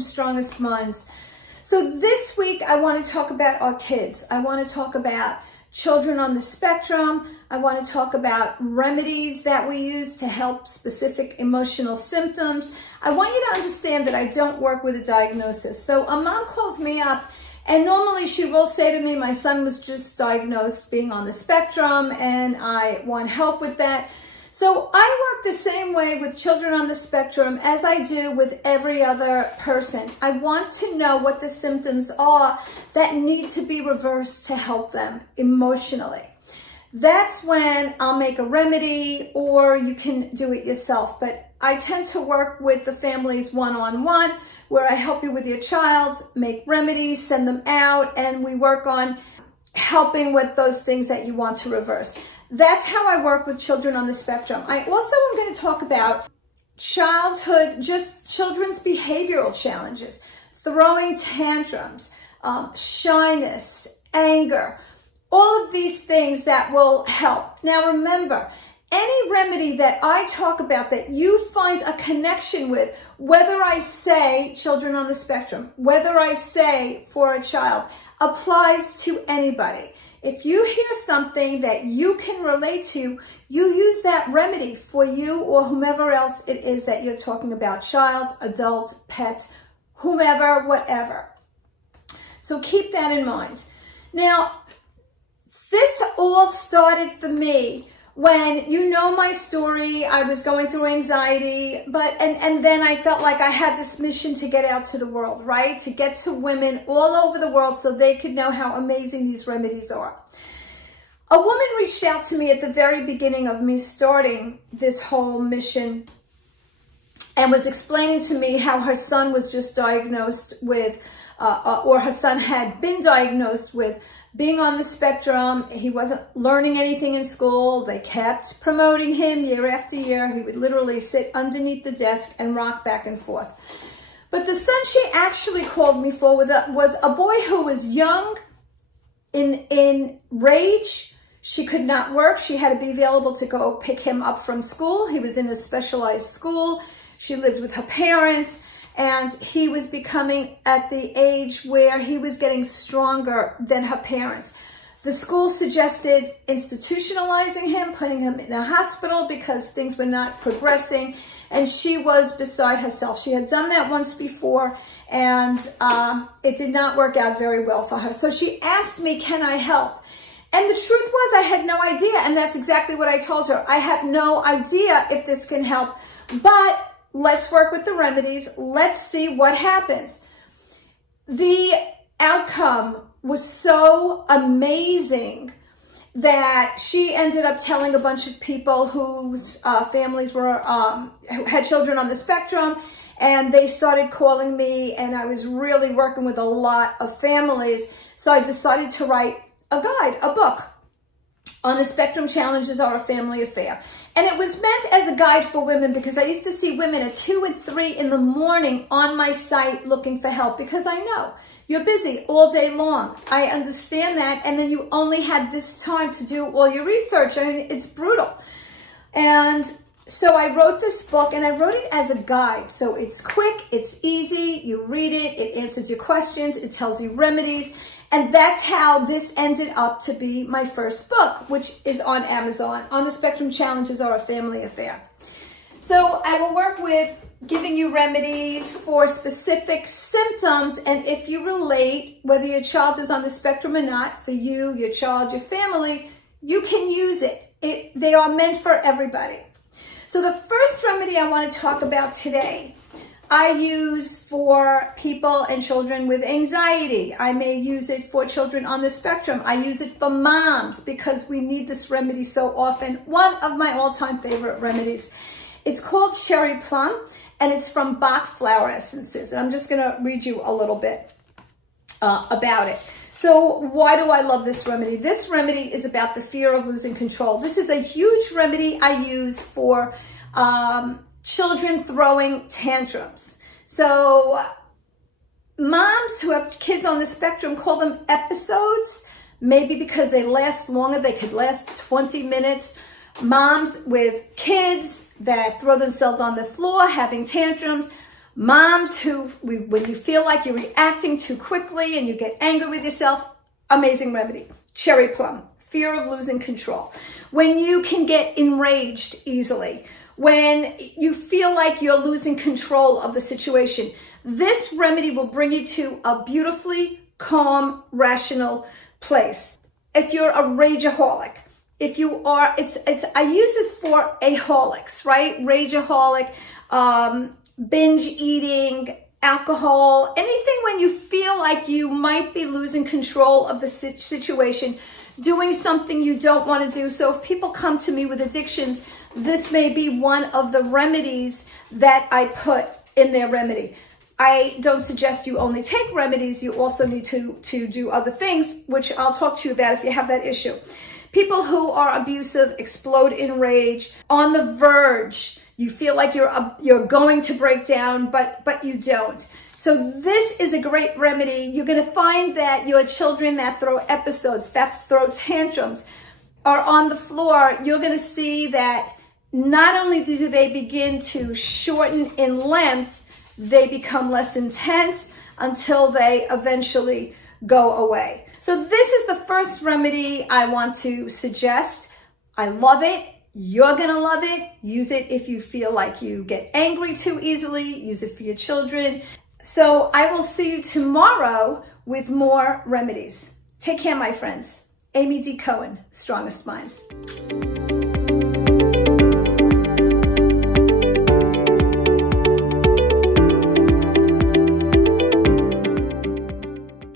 from Strongest Minds. So this week, I want to talk about our kids. I want to talk about children on the spectrum. I want to talk about remedies that we use to help specific emotional symptoms. I want you to understand that I don't work with a diagnosis. So a mom calls me up, and normally she will say to me, my son was just diagnosed being on the spectrum, and I want help with that. So I work the same way with children on the spectrum as I do with every other person. I want to know what the symptoms are that need to be reversed to help them emotionally. That's when I'll make a remedy, or you can do it yourself. But I tend to work with the families one-on-one, where I help you with your child, make remedies, send them out, and we work on helping with those things that you want to reverse. That's how I work with children on the spectrum. I also am going to talk about childhood, just children's behavioral challenges, throwing tantrums, shyness, anger, all of these things that will help. Now remember, any remedy that I talk about that you find a connection with, whether I say children on the spectrum, whether I say for a child, applies to anybody. If you hear something that you can relate to, you use that remedy for you or whomever else it is that you're talking about, child, adult, pet, whomever, whatever. So keep that in mind. Now, this all started for me when, you know my story, I was going through anxiety, and then I felt like I had this mission to get out to the world, right? To get to women all over the world so they could know how amazing these remedies are. A woman reached out to me at the very beginning of me starting this whole mission and was explaining to me how her son was just diagnosed with, or her son had been diagnosed with being on the spectrum. He wasn't learning anything in school. They kept promoting him year after year. He would literally sit underneath the desk and rock back and forth. But the son she actually called me for was a boy who was young, in rage. She could not work. She had to be available to go pick him up from school. He was in a specialized school. She lived with her parents. And he was becoming at the age where he was getting stronger than her parents. The school suggested institutionalizing him, putting him in a hospital because things were not progressing. And she was beside herself. She had done that once before, and it did not work out very well for her. So she asked me, can I help? And the truth was, I had no idea. And that's exactly what I told her. I have no idea if this can help, but let's work with the remedies. Let's see what happens. The outcome was so amazing that she ended up telling a bunch of people whose families were who had children on the spectrum, and they started calling me, and I was really working with a lot of families. So I decided to write a guide, a book on the spectrum challenges are a family affair. And it was meant as a guide for women because I used to see women at 2 and 3 in the morning on my site looking for help, because I know you're busy all day long. I understand that. And then you only had this time to do all your research. I mean, it's brutal. And so I wrote this book, and I wrote it as a guide. So it's quick, it's easy, you read it, it answers your questions, it tells you remedies. And that's how this ended up to be my first book, which is on Amazon. On the Spectrum Challenges Are a Family Affair. So I will work with giving you remedies for specific symptoms. And if you relate, whether your child is on the spectrum or not, for you, your child, your family, you can use it. They are meant for everybody. So the first remedy I want to talk about today, I use for people and children with anxiety. I may use it for children on the spectrum. I use it for moms because we need this remedy so often. One of my all-time favorite remedies. It's called Cherry Plum, and it's from Bach Flower Essences. And I'm just going to read you a little bit about it. So why do I love this remedy? This remedy is about the fear of losing control. This is a huge remedy I use for children throwing tantrums. So moms who have kids on the spectrum call them episodes, maybe because they last longer. They could last 20 minutes. Moms with kids that throw themselves on the floor having tantrums. Moms when you feel like you're reacting too quickly and you get angry with yourself, amazing remedy. Cherry plum, fear of losing control. When you can get enraged easily, when you feel like you're losing control of the situation, this remedy will bring you to a beautifully calm, rational place. If you're a rageaholic, if you are, I use this for aholics, right? Rageaholic, binge eating, alcohol, anything when you feel like you might be losing control of the situation, doing something you don't want to do. So if people come to me with addictions, this may be one of the remedies that I put in their remedy. I don't suggest you only take remedies. You also need to do other things, which I'll talk to you about if you have that issue. People who are abusive, explode in rage, on the verge. You feel like you're going to break down, but you don't. So this is a great remedy. You're going to find that your children that throw episodes, that throw tantrums, are on the floor. You're going to see that not only do they begin to shorten in length, they become less intense until they eventually go away. So this is the first remedy I want to suggest. I love it. You're going to love it. Use it if you feel like you get angry too easily. Use it for your children. So I will see you tomorrow with more remedies. Take care, my friends. Amy D. Cohen, Strongest Minds.